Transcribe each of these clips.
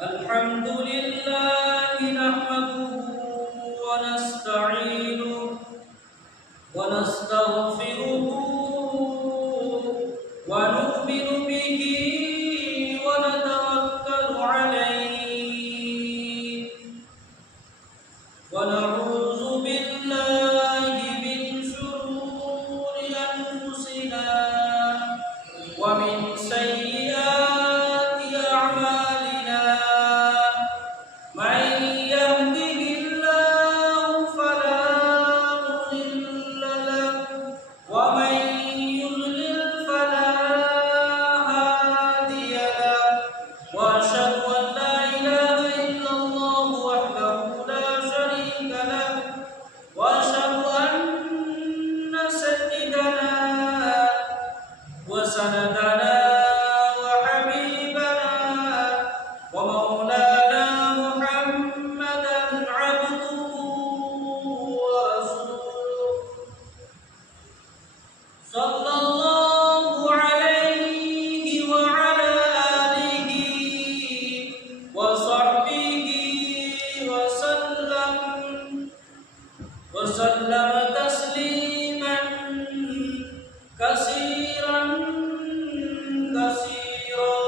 الحمد لله نحمده ونستعينه ونستغفره ونؤمن به ونتوكل عليه ونعوذ بالله من شرور أنفسنا ومن سيئات أعمالنا من يهده الله فلا مضل له ومن يضلل فلا هادي له وأشهد أن لا إله إلا الله وحده لا شريك له وأشهد أن سيدنا وسندنا وحبيبنا ومولانا محمدا عبده ورسوله صلى الله عليه وعلى آله وصحبه وسلم تسليما كثيرا كثيرا.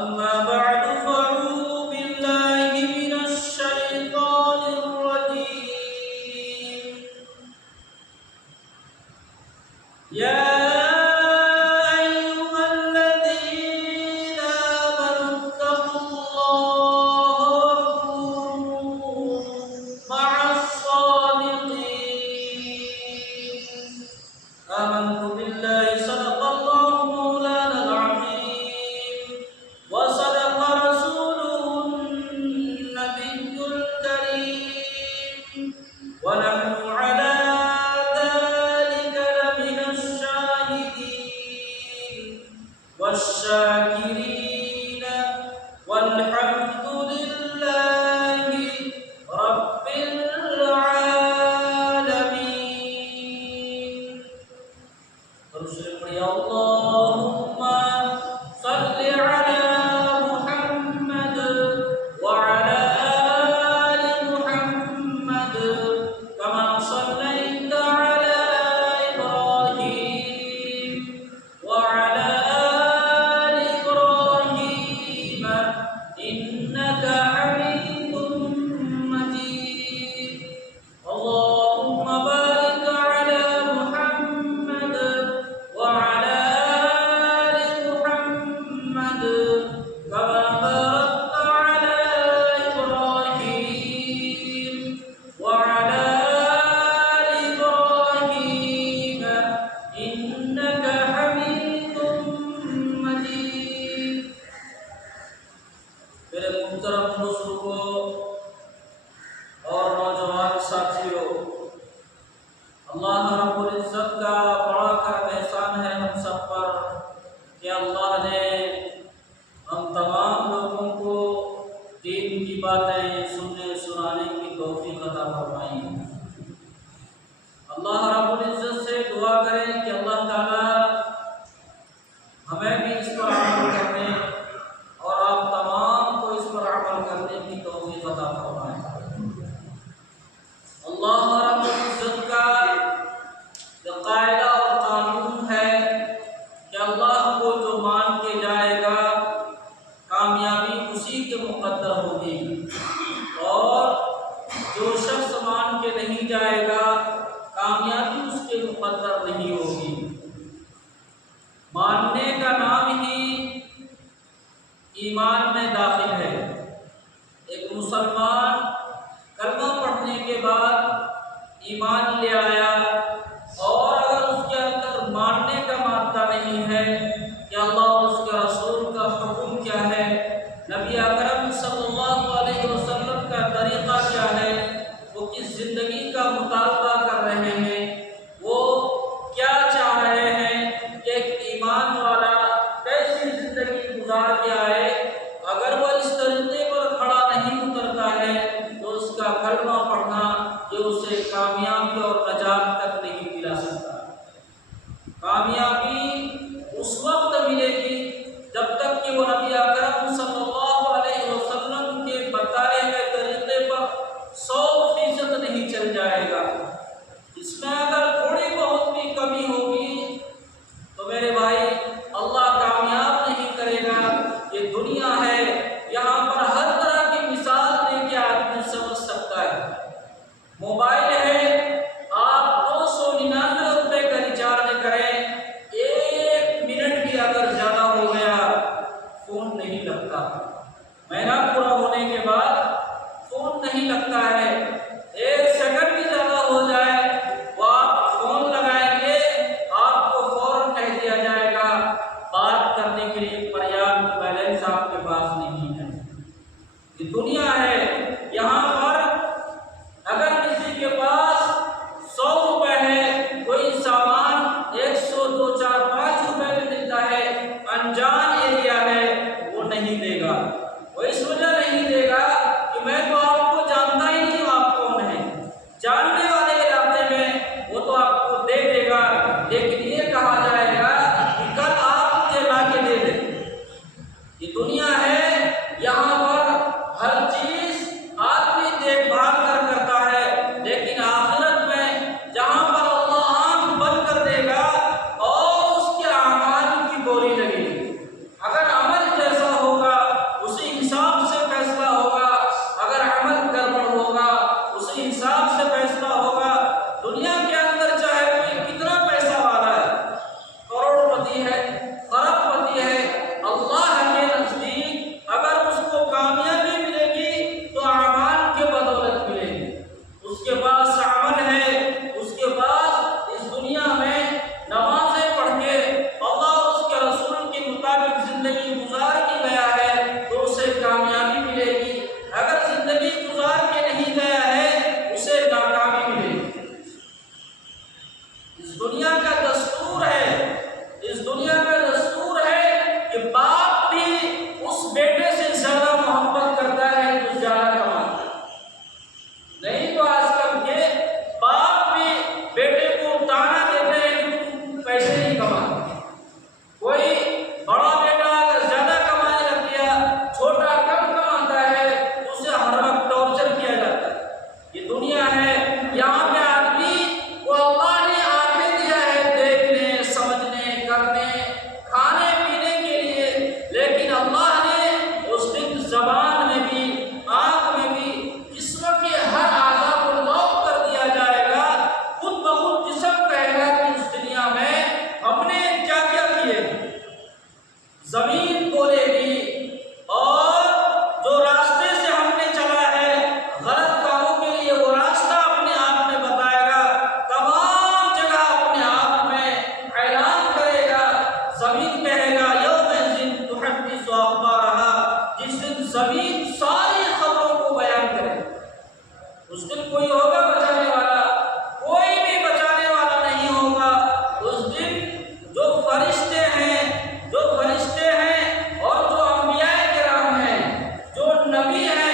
أما بعد فأعوذ بالله من الشيطان الرجيم. يا أيها الذين آمنوا اتقوا الله وكونوا مع الصادقين. آمنت بالله صدق الله مولانا العظيم وصدق رسوله النبي الكريم ونحن على ذلك لمن الشاهدين والشاكرين والحمد لله رب العالمين. کامیابی اس وقت ملے گی جب تک کہ وہ نبی اکرم صلی اللہ علیہ وسلم کے بتائے ہوئے طریقے پر 100% نہیں چل جائے گا۔ اس میں اگر تھوڑی بہت بھی کمی ہوگی تو میرے بھائی اللہ کامیاب نہیں کرے گا۔ یہ دنیا ہے، یہاں پر ہر طرح کی مثال دے کے آدمی سمجھ سکتا ہے۔ موبائل ہے، آپ 299 روپے کا ریچارج کریں، 1 منٹ بھی اگر زیادہ ہو گیا فون نہیں لگتا، مہینہ پورا ہونے کے بعد فون نہیں لگتا ہے۔ 1 سیکنڈ بھی زیادہ ہو جائے وہ آپ فون لگائیں گے، آپ کو فوراً کہہ دیا جائے گا بات کرنے کے لیے پریاپت بیلنس آپ کے پاس نہیں ہے۔ یہ دنیا ہے، یہاں پر اگر کسی کے پاس 100 روپے ہے، کوئی سامان 100 2 4 5 روپے میں ملتا ہے، انجان ایریا ہے، وہ نہیں دے گا۔ وہ اس وجہ نہیں دے گا کہ میں تو آپ کو جانتا ہی نہیں ہوں آپ کون ہیں۔ جاننے والے علاقے میں وہ تو آپ کو دے دے گا، لیکن یہ کہا جائے گا کہ کل آپ مجھے لا کے دے دیں۔ یہ دنیا ہے، یہاں پر ہر چیز آدمی دیکھ بھال کر کرتا ہے، لیکن آخرت میں جہاں پر اللہ آنکھ بند کر دے گا اور اس کے اعمال کی بولی لگے گی۔ اگر عمل جیسا ہوگا اسی حساب سے فیصلہ ہوگا، اگر عمل گڑبڑ ہوگا اسی حساب سے فیصلہ ہوگا۔ دنیا کے اندر چاہے کوئی کتنا پیسہ والا ہے، کروڑ پتی ہے، خرب پتی ہے، اللہ کے نزدیک اگر اس کو کامیابی ملے گی تو اعمال کے بدولت ملے گی۔ اس کے پاس عمل ہے، اس کے پاس اس دنیا میں نمازیں پڑھ کے اللہ اور اس کے رسول کے مطابق زندگی گزار کے گیا ہے تو اسے کامیابی ملے گی۔ اگر زندگی گزار کے نہیں گیا ہے اسے ناکامی ملے گی۔ اس دنیا کا دستور ہے، اس دنیا کا دستور ہے کہ باپ بھی اس بیٹے سے زیادہ محبت کرتا ہے جو زیادہ کماتا ہے۔ نہیں تو آج کل کے باپ بھی بیٹے کو تانا دیتے ہیں کہ تم پیسے نہیں کماتے۔ کوئی بڑا بیٹا اگر زیادہ کمانے لگ گیا، چھوٹا کم کماتا ہے تو اسے ہر وقت ٹارچر کیا جاتا ہے۔ یہ دنیا ہے، یہاں پہ آدمی کو اللہ نے آنکھیں دیا ہے دیکھنے، سمجھنے، کرنے، کھانے پینے کے لیے، لیکن اللہ نے اس دن زبان میں بھی، آنکھ میں بھی، جسم کے ہر اعضاء کو لاک کر دیا جائے گا۔ خود بخود جسم کہے گا کہ اس دنیا میں ہم نے کیا کیا کیے۔ زمین بولے گی اور جو راستے سے ہم نے چلا ہے غلط کاموں کے لیے وہ راستہ اپنے آپ میں بتائے گا، تمام جگہ اپنے آپ میں اعلان کرے گا۔ زمین کہے گا یومئذ تحدث اخبارها، جس دن زمین ساری خبروں کو بیان کرے گا۔ اس دن کوئی ہوگا بچانے والا؟ کوئی بھی بچانے والا نہیں ہوگا۔ اس دن جو فرشتے ہیں اور جو انبیاء کرام ہیں، جو نبی ہیں،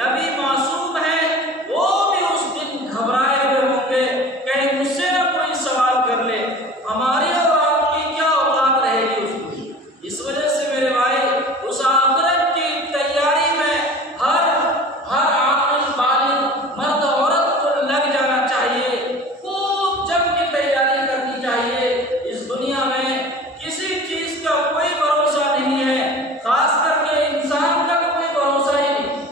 نبی معصوم ہیں، وہ بھی اس دن گھبرائے ہوئے ہوں گے، کہیں مجھ سے نہ کوئی سوال کر لے، ہماری اور آپ کی کیا اوقات رہے گی اس دن۔ اس وجہ سے میرے بھائی اس آخرت کی تیاری میں ہر عاقل بالغ مرد عورت کو لگ جانا چاہیے، خوب جم کی تیاری کرنی چاہیے۔ اس دنیا میں کسی چیز کا کوئی بھروسہ نہیں ہے، خاص کر کے انسان کا کوئی بھروسہ ہی نہیں۔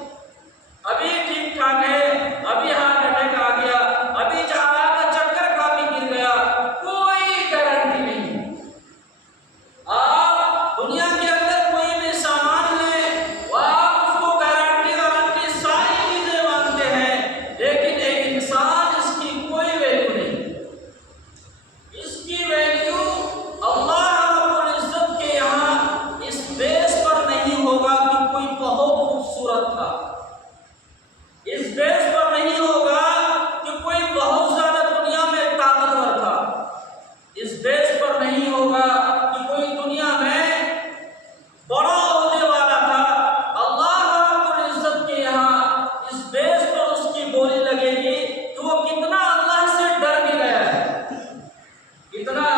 ابھی ٹھیک ٹھاک ہے، ابھی ہارٹ اٹیک آ گیا، ابھی جہاں کا چکر کھا بھی گر گیا، کوئی گارنٹی نہیں۔ آپ دنیا کے اندر کوئی بھی سامان لیں، وہ آپ اس کو گارنٹی ساری چیزیں مانتے ہیں، لیکن ایک انسان اس کی کوئی ویلیو نہیں۔ اس کی ویلیو اللہ رب العزت کے یہاں اس بیس پر نہیں ہوگا کہ کوئی بہت خوبصورت تھا، اس بیس پر نہیں ہوگا کہ کوئی بہت زیادہ دنیا میں طاقتور تھا، اس بیس پر نہیں ہوگا کہ کوئی دنیا میں بڑا عہدے والا تھا۔ اللہ رب العزت کے یہاں اس بیس پر اس کی بولی لگے گی کہ وہ کتنا اللہ سے ڈر کے گیا ہے، کتنا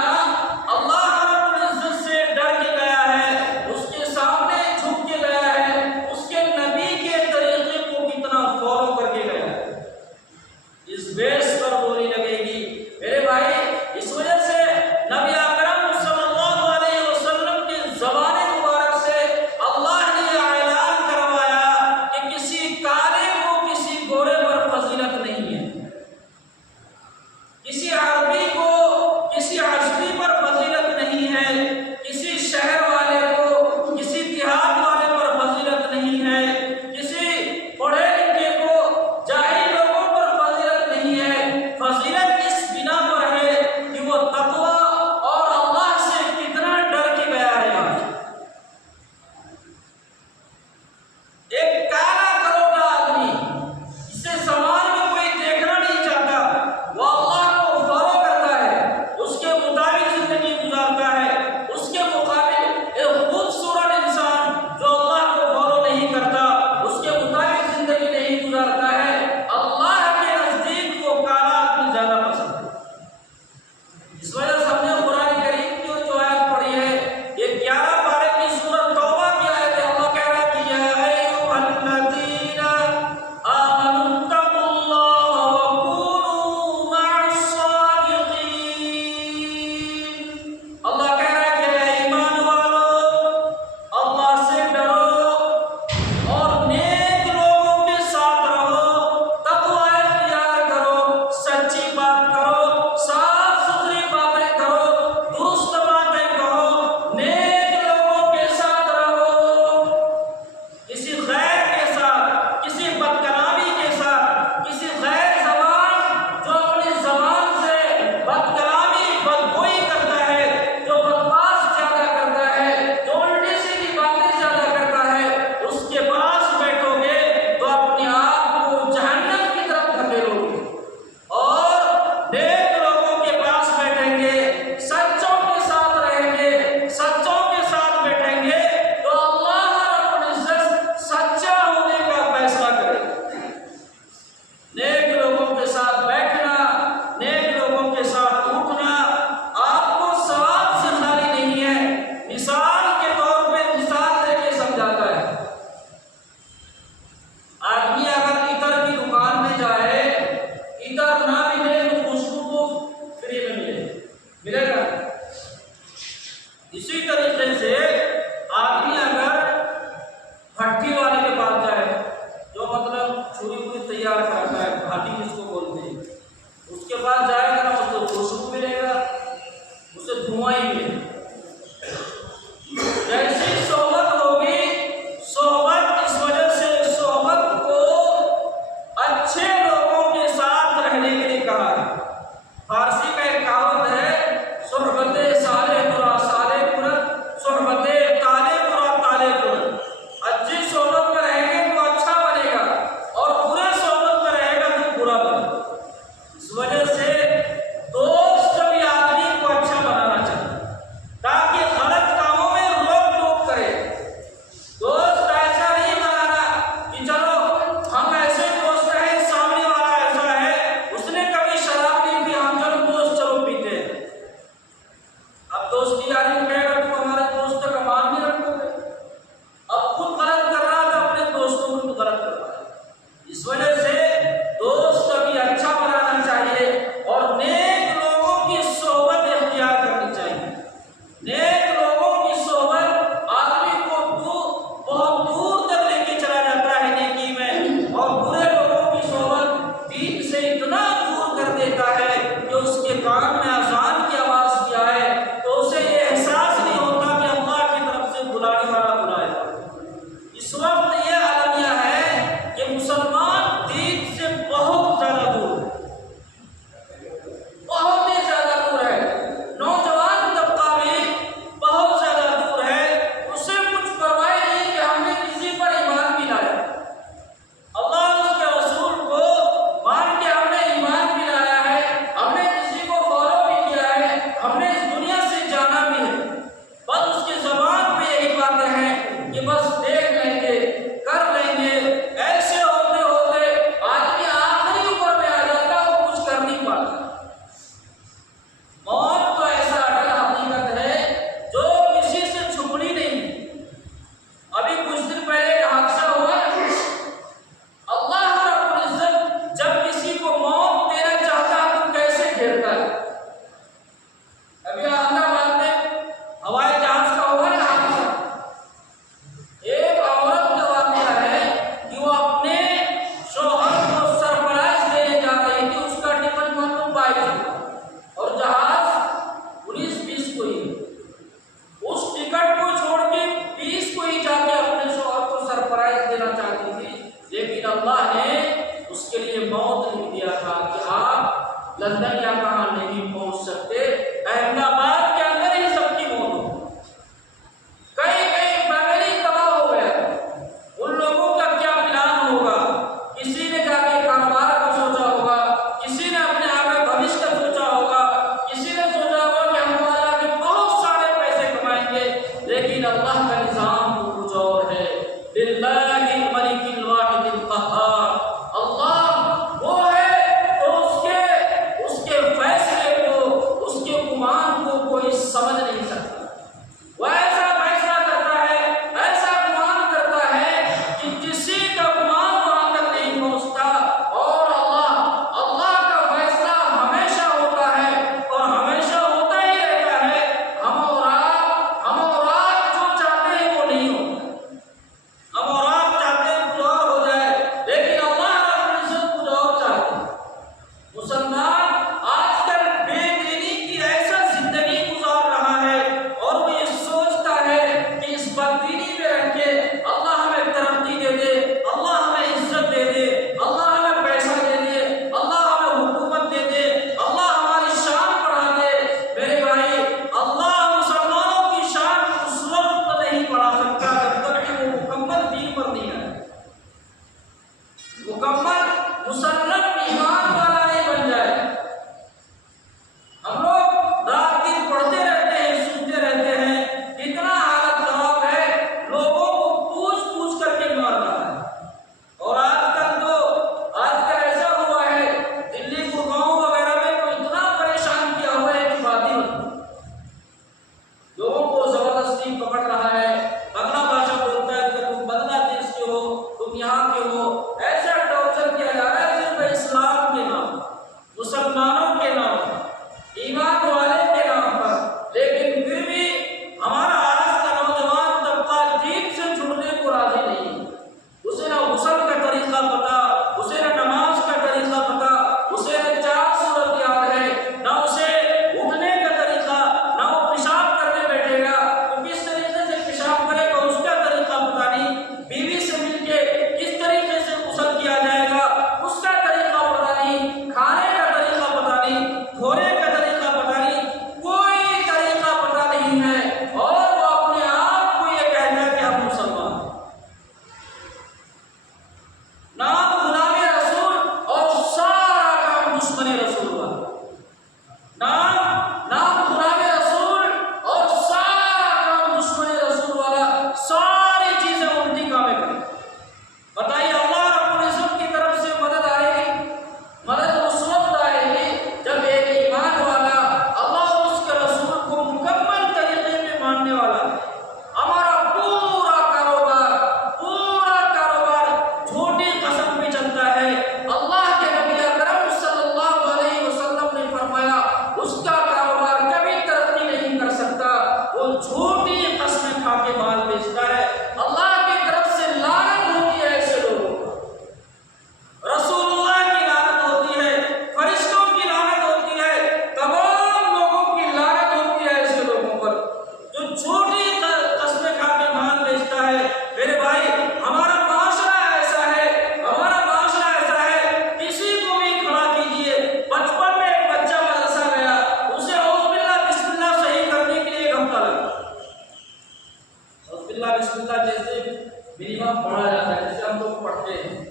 منیمم پڑھا جاتا ہے، جیسے ہم لوگ پڑھتے ہیں،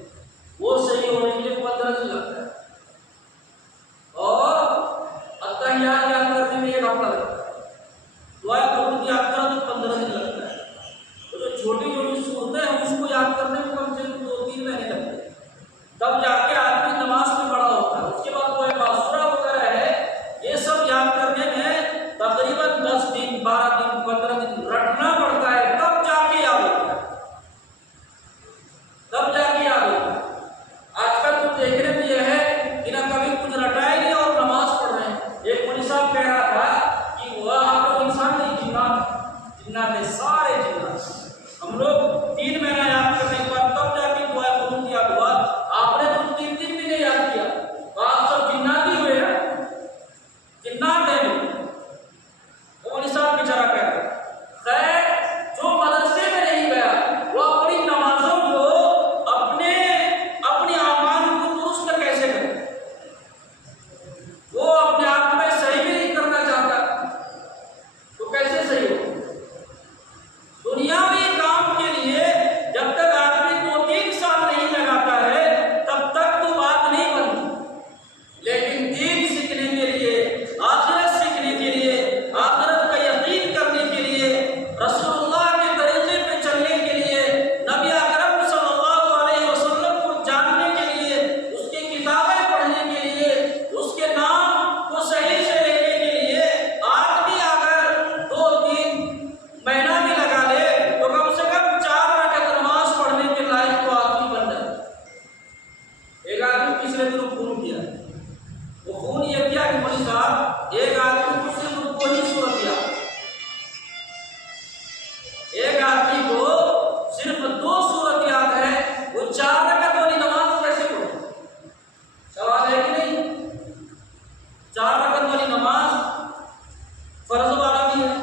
وہ صحیح ہونے کے لیے 15 دن لگتا ہے، اور اتحیات یاد کرنے میں 1 ہفتہ لگتا ہے، دعا قنوت یاد کرنا تو 15 دن لگتا ہے، تو جو چھوٹی چھوٹی صورتیں ہیں اس کو یاد کرنے میں کم سے کم 2-3 مہینے لگتے ہیں، تب جا کے آدمی نماز میں بڑا ہوتا ہے۔ اس کے بعد دعائے معصورہ وغیرہ ہے، یہ سب یاد کرنے میں تقریباً 10 دن 12 دن 15 دن رٹنا پڑتا ہے، تب جا کے یاد ہوتا ہے، تب جا کے یاد ہوتا ہے۔ آج کل تو دیکھنے میں یہ ہے کہ نہ کبھی کچھ رٹا ہی نہیں اور نماز پڑھ رہے ہیں۔ ایک مولوی صاحب کہہ رہا تھا کہ وہ آپ لوگ انسان نہیں، جنات ہے، سارے جنات۔ ہم لوگ 3 مہینہ یاد کرنے کے بعد تب جا کے دعا قنوت یاد ہوا، آپ نے تو 3 دن بھی نہیں یاد کیا، تو آپ سب جنات ہی ہوئے نا، جنات ہیں۔ وہ مولوی صاحب بیچارہ کہہ رہا خیر جو مدرسے میں نہیں گیا وہ اپنی نمازوں کو اپنی اعمال کو درست کیسے کرے، وہ اپنے آپ میں صحیح بھی نہیں کرنا چاہتا تو کیسے صحیح ہو؟ دنیاوی کام کے لیے جب تک آدمی 2-3 سال نہیں لگاتا ہے تب تک تو بات نہیں بنتی، لیکن دین سیکھنے کے لیے، آخرت سیکھنے کے لیے، آخرت کا یقین کرنے کے لیے، رسول اللہ کے طریقے پہ چلنے کے لیے، نبی اکرم صلی اللہ علیہ وسلم کو جاننے کے لیے، اس کی کتابیں پڑھنے کے لیے، اس کے نام کو صحیح سے لینے کے لیے آدمی اگر 2-3 مہینہ بھی لگا لے تو کم سے کم 4 رکعت نماز پڑھنے کے لائق تو آدمی بن جائے۔ ایک آدمی پچھلے دنوں فون کیا، وہ فون یہ کیا کہ مولوی صاحب ایک آدمی کو صرف رکوع ہی سورت یاد، ایک آدمی کو صرف 2 سورت یاد ہے، وہ 4 رکعت والی نماز کیسے پڑھے؟ سوال ہے کہ نہیں؟ 4 رکعت والی نماز فرض والا بھی ہے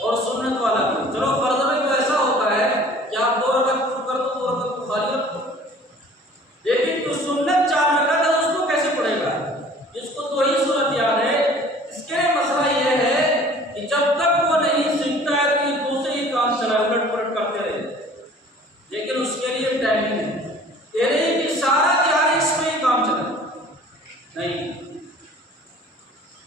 اور سنت والا بھی ہے۔ چلو فرض میں تو ایسا ہوتا ہے کہ آپ 2 رکعت پور کر دو، 2 رکعت بخاری رکھ دو، لیکن جو سنت 4 رکعت ہے اس کو کیسے پڑھے گا؟ جس کو 2 ہی سورت یاد ہے، اس کے مسئلہ یہ ہے کہ جب تک وہ نہیں سیکھتا ہے تو یہ دوسرے ہی کام چلا الٹ پلٹ کرتے رہے، لیکن اس کے لیے ٹائمنگ ہے، یہ نہیں کہ سارا دھیان اس میں ہی کام چلا نہیں،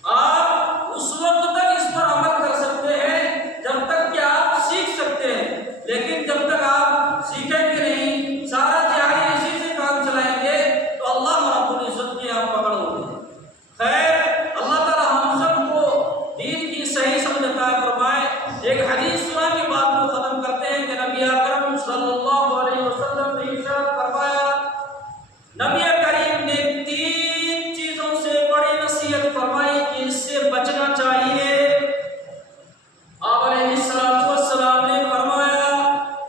آپ اس وقت تک اس پر عمل کر سکتے ہیں جب تک کہ آپ سیکھ سکتے ہیں، لیکن جب تک آپ سیکھیں گے نہیں، سارا دھیان اسی سے کام چلائیں گے تو اللہ رب العزت کی آپ پکڑ ہوگی۔ خیر اللہ تعالی ہم سب کو دین کی صحیح سمجھ عطا فرمائے۔ ایک حدیث سنا کے بعد کو ختم کرتے ہیں کہ نبی اکرم صلی اللہ علیہ وسلم نے ارشاد فرمایا، نبی کریم نے 3 چیزوں سے بڑی نصیحت فرمائی کہ اس سے بچنا چاہیے۔ آپ علیہ السلام نے فرمایا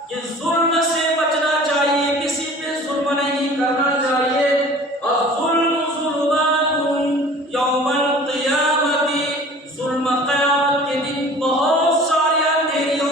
کہ ظلم سے بچنا چاہیے، کسی پہ ظلم نہیں کرنا چاہیے، الظلم ظلمات یوم القیامت، ظلم قیامت کے دن بہت ساری اندھیریوں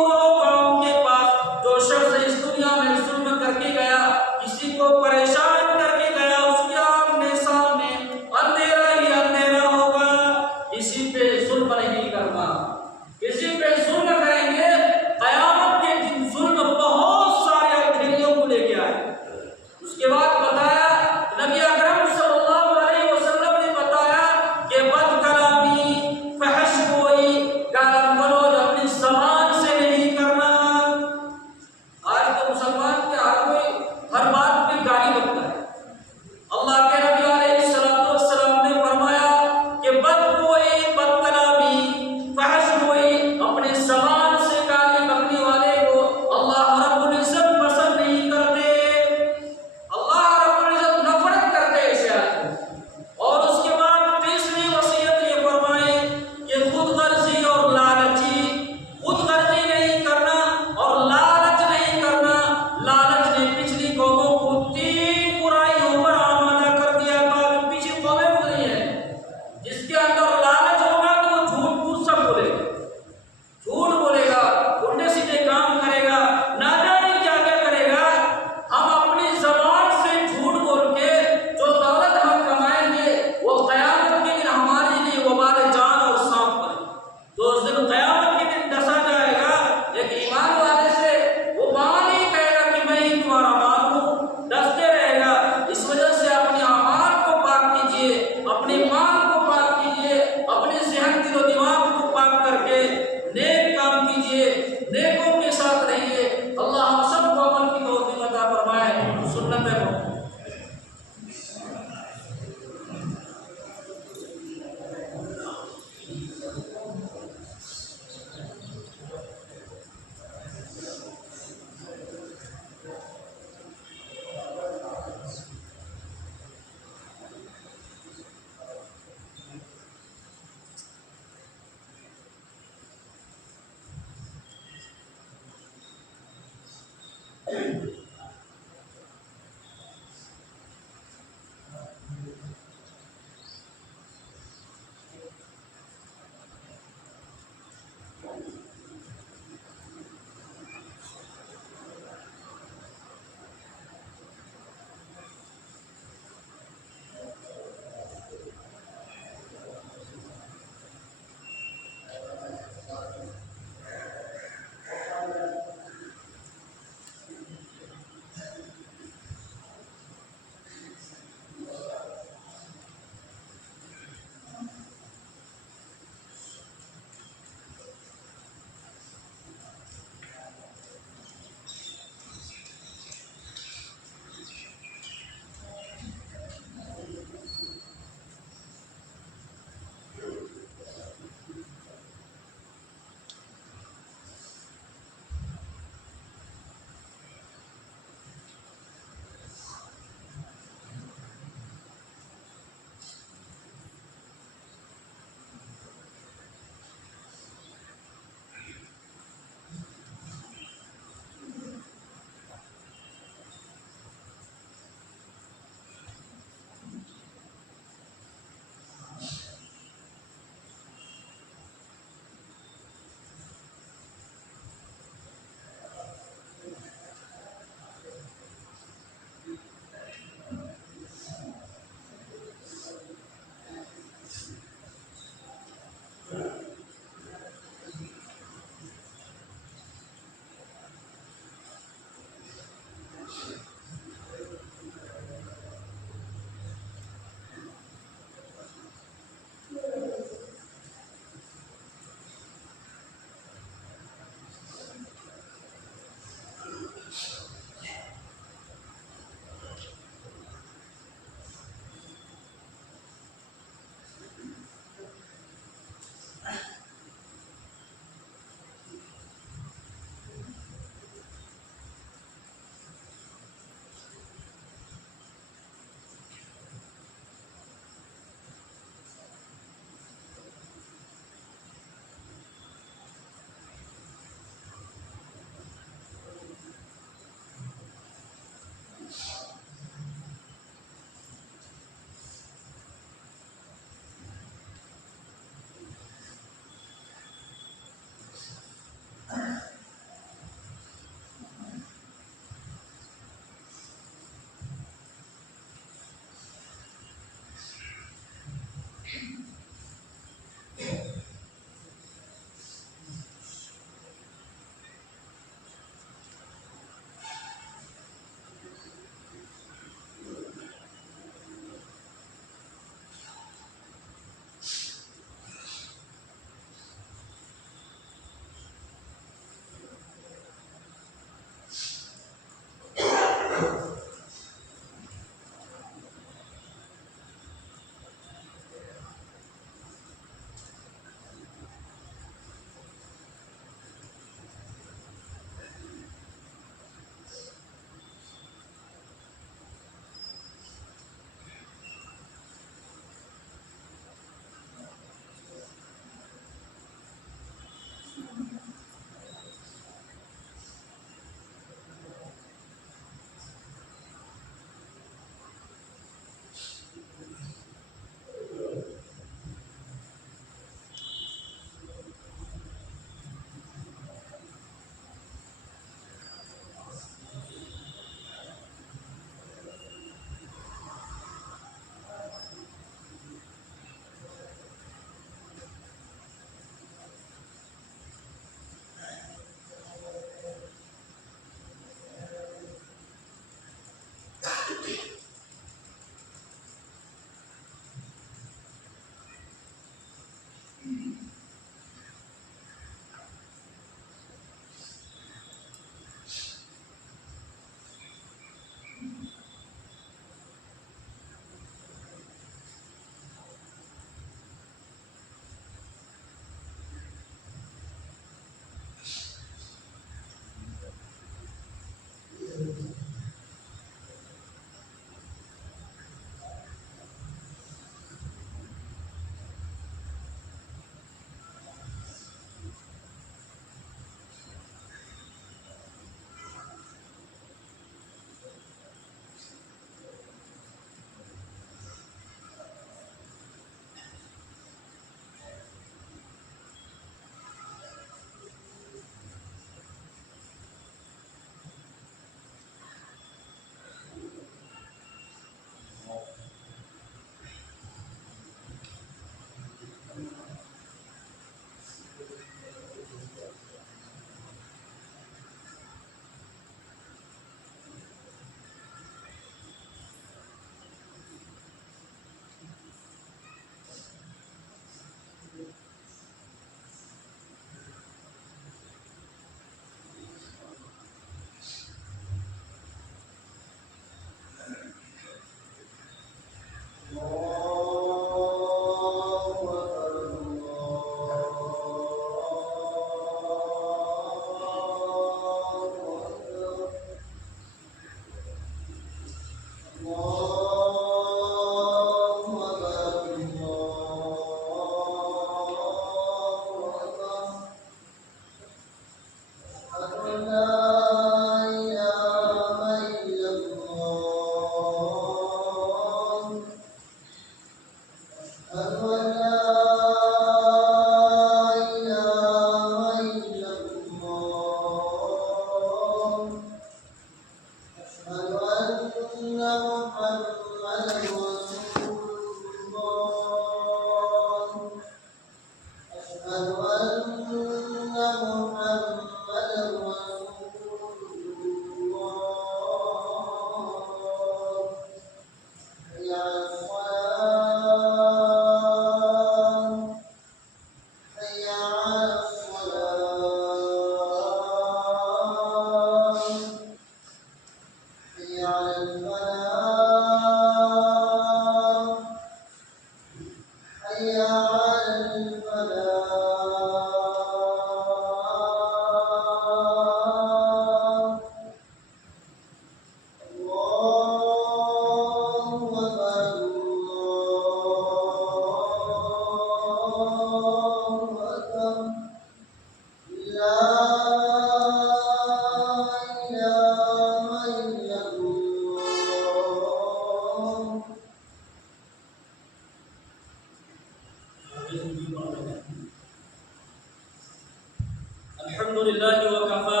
الحمد لله وكفى